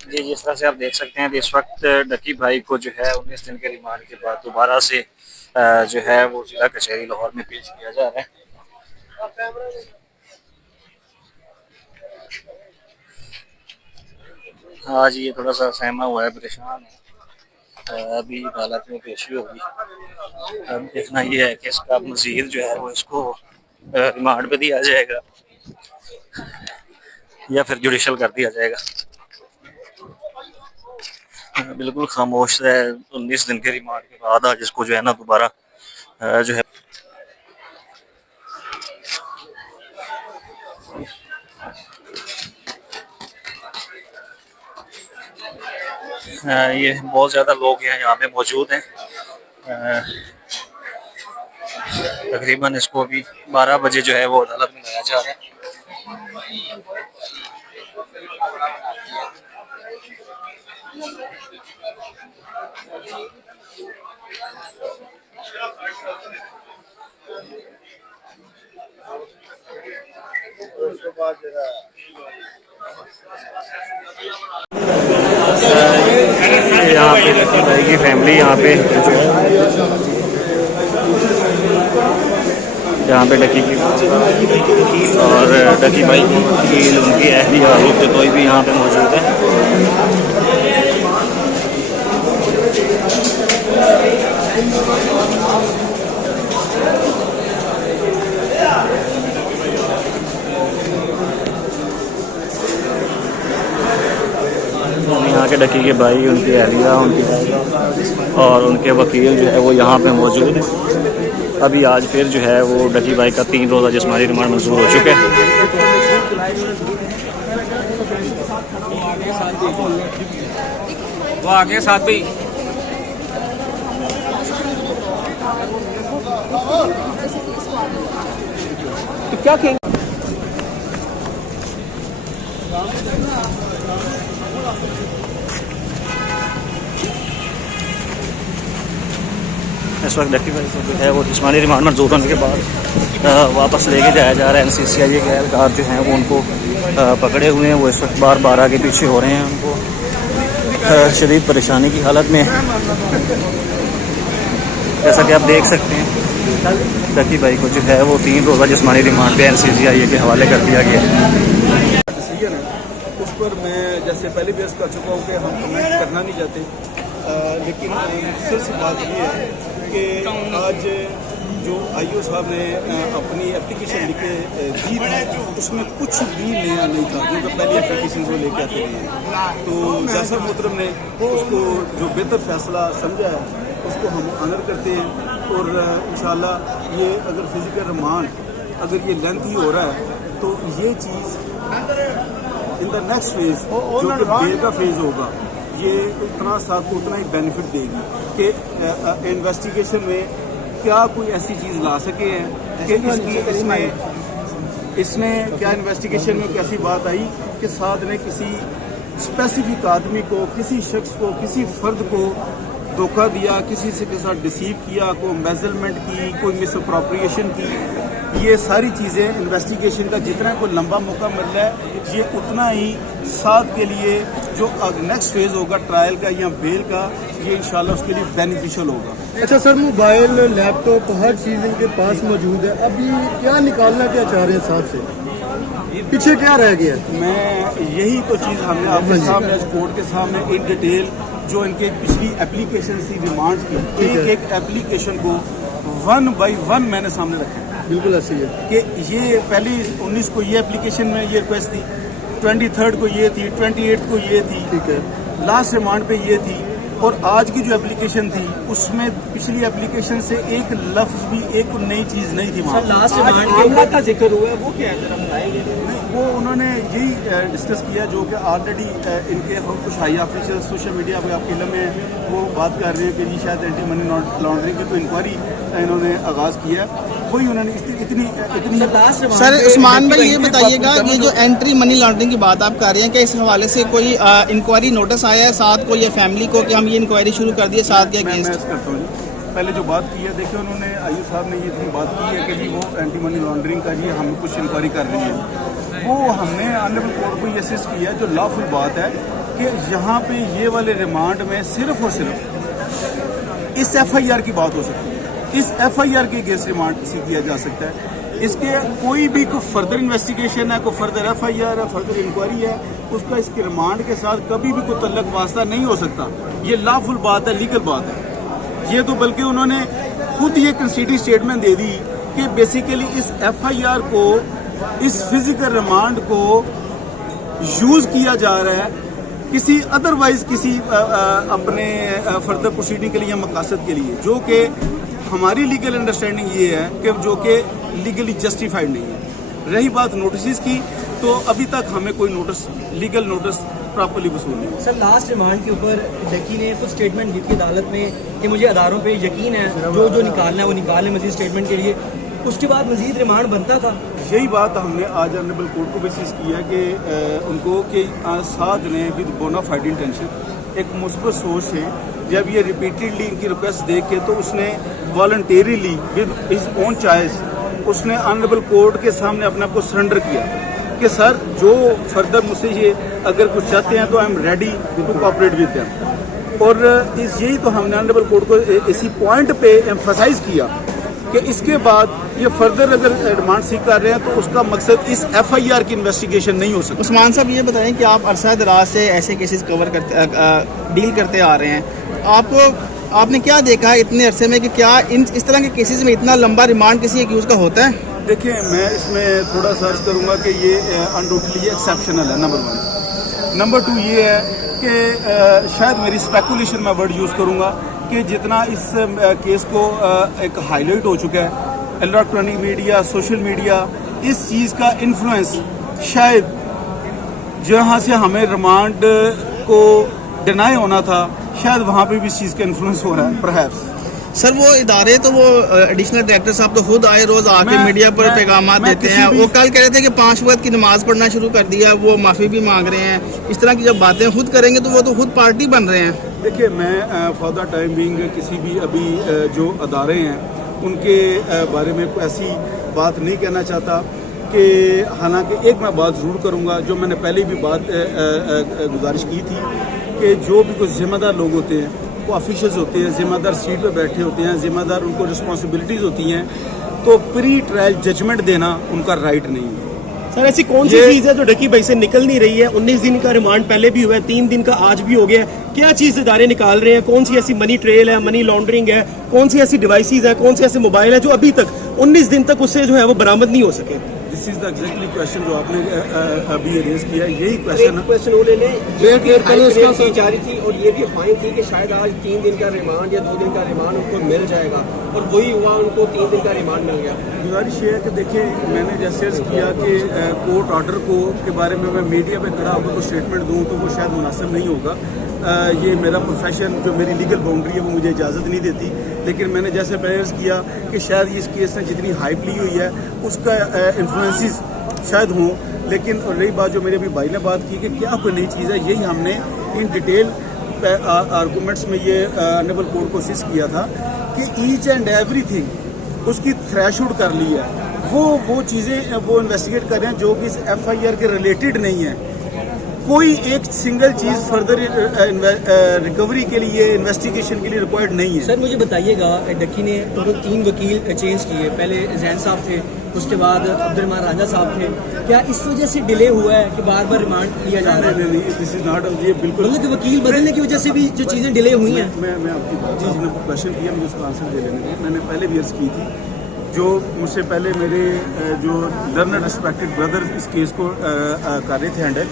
जी, जिस तरह से आप देख सकते हैं कि इस वक्त डकी भाई को जो है 19 दिन के रिमांड के बाद दोबारा से जो है वो जिला कचहरी लाहौर में पेश किया जा रहा है। आज ये थोड़ा सा सहमा हुआ है, परेशान है। अभी अदालत में पेशी होगी। अब देखना ये है कि इसका मजीद जो है वो इसको रिमांड पे दिया जाएगा या फिर जुडिशल कर दिया जाएगा। बिल्कुल खामोश है। 19 दिन के रिमांड के बाद आज इसको जो है ना दोबारा जो है ये बहुत ज़्यादा लोग यहाँ पे मौजूद हैं। तकरीबन इसको अभी 12 बजे जो है वो अदालत में लाया जा रहा है। यहाँ पे डकी भाई की फैमिली यहाँ पे डकी की और डकी भाई की उनकी अहलिया रुत कोई भी यहाँ पे मौजूद है। यहाँ के डकी के भाई, उनकी अहलिया, उनकी और उनके वकील जो है वो यहाँ पे मौजूद है। अभी आज फिर जो है वो डकी भाई का 3 रोज़ा जिस्मानी रिमांड मंजूर हो चुका है। वो आगे साथ भी तो क्या कहेंगे? इस वक्त डकी भाई को जो है वो जिस्मानी रिमांड मंजूर होने के बाद वापस लेके जाया जा रहा है। NCCI के एहलकार जो हैं वो उनको पकड़े हुए हैं। वो इस वक्त बार बार आगे पीछे हो रहे हैं। उनको शदीद परेशानी की हालत में, जैसा कि आप देख सकते हैं, डकी भाई को जो है वो 3 रोज़ा जिस्मानी रिमांड पे NCCI के हवाले कर दिया गया है। डिसीजन है उस पर मैं जैसे पहले भी कर चुका हूँ कि हम कमेंट करना नहीं चाहते, लेकिन सिर्फ बात ये है कि आज जो IO साहब ने अपनी एप्लीकेशन लिखे दी थी उसमें कुछ भी नया नहीं था जो कि पहली एप्लीकेशन को लेकर आते हैं। तो जैसा मोहतरम ने उसको जो बेहतर फैसला समझा है उसको हम ऑनर करते हैं। और इंशाल्लाह ये अगर फिजिकल रिमांड अगर ये लेंथी हो रहा है तो ये चीज़ इन द नेक्स्ट फेज जो कि बेल का फेज होगा ये उतना साथ उतना ही बेनिफिट देगी कि इन्वेस्टिगेशन में क्या कोई ऐसी चीज़ ला सके हैं कि इसने क्या इन्वेस्टिगेशन में कैसी बात आई कि साथ ने किसी स्पेसिफिक आदमी को, किसी शख्स को, किसी फर्द को धोखा दिया, किसी से के साथ डिसीव किया, कोई एम्बेजलमेंट की, कोई मिसअप्रोप्रिएशन की। ये सारी चीज़ें इन्वेस्टिगेशन का जितना कोई लंबा मौका मिल रहा है ये उतना ही साथ के लिए जो नेक्स्ट फेज होगा ट्रायल का या बेल का ये इंशाल्लाह उसके लिए बेनिफिशियल होगा। अच्छा सर, मोबाइल, लैपटॉप, हर चीज़ इनके पास मौजूद है। अभी क्या निकालना क्या चाह रहे हैं साथ से, पीछे क्या रह गया? मैं यही तो चीज़ हमने आपके सामने कोर्ट के सामने इन डिटेल जो इनके पिछली एप्लीकेशन थी रिमांड की, एक एक एप्लीकेशन को 1 by 1 मैंने सामने रखा है। बिल्कुल ऐसी है कि ये पहली 19 को ये एप्लीकेशन में ये रिक्वेस्ट थी, 23 को ये थी, 28 को ये थी, ठीक है, लास्ट रिमांड पे ये थी। और आज की जो एप्लीकेशन थी उसमें पिछली एप्लीकेशन से एक लफ्ज भी, एक नई चीज़ नहीं थी वहाँ। लास्ट मामला का जिक्र हुआ है वो क्या है, जरा बताइए। नहीं, वो उन्होंने यही डिस्कस किया जो कि ऑलरेडी इनके हम कुछ हाई ऑफिशियल सोशल मीडिया पे आपके इलम में वो बात कर रहे हैं कि ये शायद एंटी मनी लॉन्ड्रिंग की कोई इंक्वायरी इन्होंने आगाज़ किया है। वही उन्होंने इतनी सर उस्मान भाई ये बताइएगा, ये जो एंट्री मनी लॉन्ड्रिंग की बात आप कर रहे हैं, क्या इस हवाले से कोई इंक्वायरी नोटिस आया है साथ को या फैमिली को कि हम ये इंक्वायरी शुरू कर दिए साथ के अगेंस्ट? करता हूँ पहले जो बात की है, देखिए उन्होंने IO साहब ने ये इतनी बात की है कि जी वो एंटी मनी लॉन्ड्रिंग का जी हम कुछ इंक्वायरी कर रही है। वो हमने ऑनरेबल कोर्ट को ये असिस्ट किया जो लॉफुल बात है कि यहाँ पे ये वाले रिमांड में सिर्फ और सिर्फ इस FIR की बात हो सकती है, इस FIR के अगेंस्ट रिमांड किया जा सकता है। इसके कोई भी कोई फर्दर इन्वेस्टिगेशन है, कोई फर्दर FIR है, फर्दर इंक्वायरी है, उसका इसके रिमांड के साथ कभी भी कोई तल्लक वास्ता नहीं हो सकता। ये लॉफुल बात है, लीगल बात है। ये तो बल्कि उन्होंने खुद ये कंसीडरी स्टेटमेंट दे दी कि बेसिकली इस FIR को, इस फिजिकल रिमांड को यूज किया जा रहा है किसी अदरवाइज किसी अपने फर्दर प्रोसीडिंग के लिए या मकसद के लिए, जो कि हमारी लीगल अंडरस्टैंडिंग ये है कि जो कि लीगली जस्टिफाइड नहीं है। रही बात नोटिस की, तो अभी तक हमें कोई नोटिस, लीगल नोटिस प्रॉपर्ली वसूल नहीं। सर लास्ट रिमांड के ऊपर डकी ने कुछ स्टेटमेंट दी थी अदालत में कि मुझे अदारों पे यकीन है, जो निकालना है वो निकाल लें मजीद स्टेटमेंट के लिए। उसके बाद मजीद रिमांड बनता था। यही बात हमने आज ऑनरेबल कोर्ट को बेसिस किया कि उनको कि साथ ने विद बोनाफाइड इंटेंशन एक मुस्बत सोच से, जब ये रिपीटेडली इनकी रिक्वेस्ट देख के, तो उसने वॉलंटेरीली विद हिज ओन चॉइस उसने ऑनरेबल कोर्ट के सामने अपने आप को सरेंडर किया कि सर जो फर्दर मुझसे ये अगर कुछ चाहते हैं तो I am ready to cooperate with them. और यही तो हमने ऑनरेबल कोर्ट को इसी पॉइंट पे एम्फसाइज किया कि इसके बाद ये फर्दर अगर रिमांड सीख कर रहे हैं तो उसका मकसद इस FIR की इन्वेस्टिगेशन नहीं हो सकता। उस्मान साहब ये बताएं कि आप अरसा दराज से ऐसे केसेस कवर करते डील करते आ रहे हैं, आपने क्या देखा है इतने अरसे में कि क्या इस तरह के केसेस में इतना लंबा रिमांड किसी एक्यूज का होता है? देखिए, मैं इसमें थोड़ा सर्च करूंगा कि ये अनडोटली एक्सेप्शनल है, नंबर 1। नंबर 2 ये है कि शायद मेरी स्पेकुलेशन में वर्ड यूज़ करूंगा कि जितना इस केस को एक हाईलाइट हो चुका है इलेक्ट्रॉनिक मीडिया, सोशल मीडिया, इस चीज़ का इन्फ्लुएंस शायद जहाँ से हमें रिमांड को डिनाई होना था, शायद वहाँ पे भी इस चीज़ का इन्फ्लुएंस हो रहा है परहैप्स। सर वो इदारे तो वो एडिशनल डायरेक्टर साहब तो खुद आए रोज आके मीडिया पर पैगाम देते हैं। वो कल कह रहे थे कि 5 वक्त की नमाज पढ़ना शुरू कर दिया, वो माफ़ी भी मांग रहे हैं। इस तरह की जब बातें खुद करेंगे तो वो तो खुद पार्टी बन रहे हैं। देखिए, मैं फॉर द टाइम बीइंग किसी भी अभी जो अदारे हैं उनके बारे में कोई ऐसी बात नहीं कहना चाहता कि, हालांकि एक मैं बात ज़रूर करूंगा जो मैंने पहले भी बात गुजारिश की थी कि जो भी कुछ जिम्मेदार लोग होते हैं, वो ऑफिशियल्स होते हैं, जिम्मेदार सीट पे बैठे होते हैं, जिम्मेदार उनको रिस्पॉन्सिबिलिटीज़ होती हैं, तो प्री ट्रायल जजमेंट देना उनका राइट नहीं है। सर ऐसी कौन सी चीज है जो डकी भाई से निकल नहीं रही है? 19 दिन का रिमांड पहले भी हुआ है, 3 दिन का आज भी हो गया है। क्या चीज इदारे निकाल रहे हैं? कौन सी ऐसी मनी ट्रेल है, मनी लॉन्ड्रिंग है, कौन सी ऐसी डिवाइसेज है, कौन से ऐसे मोबाइल है जो अभी तक 19 दिन तक उससे जो है वो बरामद नहीं हो सके? This is the exactly question जो आपने अभी रेज किया है, यही क्वेश्चन है। क्वेश्चन वो ले लें, ये की जा रही थी और ये भी अफवाहें थी कि शायद आज 3 दिन का रिमांड या 2 दिन का रिमांड उनको मिल जाएगा, और वही हुआ, उनको 3 दिन का रिमांड मिल गया। गुजारिश ये है कि देखिए, मैंने जैसे अर्ज किया कि कोर्ट ऑर्डर को के बारे में मैं मीडिया पे खड़ा होकर कोई स्टेटमेंट दूं तो वो शायद मुनासिब नहीं होगा। ये मेरा प्रोफेशन, जो मेरी लीगल बाउंड्री है, वो मुझे इजाज़त नहीं देती। लेकिन मैंने जैसे प्रेयर्स किया कि शायद इस केस ने जितनी हाइप ली हुई है उसका इन्फ्लुएंसेस शायद हों। लेकिन और रही बात जो मेरे अभी भाई ने बात की कि क्या कोई नई चीज़ है, यही हमने इन डिटेल आर्गूमेंट्स में ये ऑनरेबल कोर्ट को कोशिश किया था कि ईच एंड एवरीथिंग उसकी थ्रेशोल्ड कर ली है। वो चीज़ें वो इन्वेस्टिगेट कर रहे हैं जो कि इस FIR के रिलेटेड नहीं है। कोई एक सिंगल चीज़ फर्दर रिकवरी के लिए, इन्वेस्टिगेशन के लिए रिक्वायर्ड नहीं है। सर मुझे बताइएगा, डक्की ने टोटल 3 वकील चेंज किए, पहले जैन साहब थे, उसके बाद अब्दुलरहमान रांझा साहब थे। क्या इस वजह से डिले हुआ है कि बार बार रिमांड लिया जा रहा है? नहीं, दिस इज नॉट, ये बिल्कुल मतलब कि वकील बदलने की वजह से भी जो चीज़ें डिले हुई हैं। मैं आपकी बात, आपने क्वेश्चन किया, मुझे उसका आंसर दे लेने दें। मैंने पहले भी अर्ज की थी, जो मुझसे पहले मेरे जो लर्नर रिस्पेक्टेड ब्रदर इस केस को कर रहे थे हैंडल,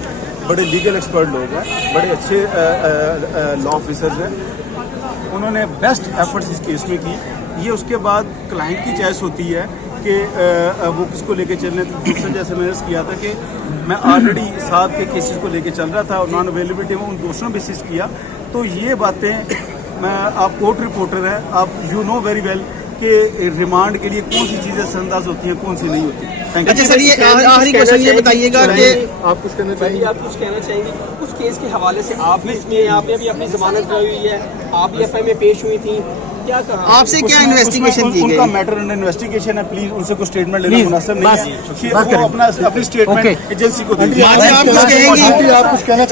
बड़े लीगल एक्सपर्ट लोग हैं, बड़े अच्छे लॉ ऑफिसर्स हैं, उन्होंने बेस्ट एफर्ट्स इस केस में की। ये उसके बाद क्लाइंट की चॉइस होती है कि वो किसको लेके चलने। तो दूसरा जैसे मैंने किया था कि मैं ऑलरेडी 7 के केसेस को लेके चल रहा था और नॉन अवेलेबिलिटी में उन दूसरों पे बेसिस किया। तो ये बातें, मैं आप कोर्ट रिपोर्टर हैं, आप यू नो वेरी वेल कि रिमांड के लिए कौन सी चीज़ें असरअंदाज होती हैं, कौन सी नहीं होती। अच्छा सर, ये आखिरी क्वेश्चन ये बताइएगा कि आप कुछ कहना चाहेंगे? आप कुछ कहना चाहेंगे उस केस के हवाले से? आप भी इसमें, आपने भी अपनी जमानत हुई है, आप भी FI में पेश हुई थी, क्या कहा? आपसे क्या इन्वेस्टिगेशन की गई? उनका मैटर अंडर इन्वेस्टिगेशन है, प्लीज उनसे कुछ स्टेटमेंट लेना मुनासिब नहीं है। वो अपनी स्टेटमेंट एजेंसी को दीजिए। आप कुछ कहेंगे? आप कुछ कहना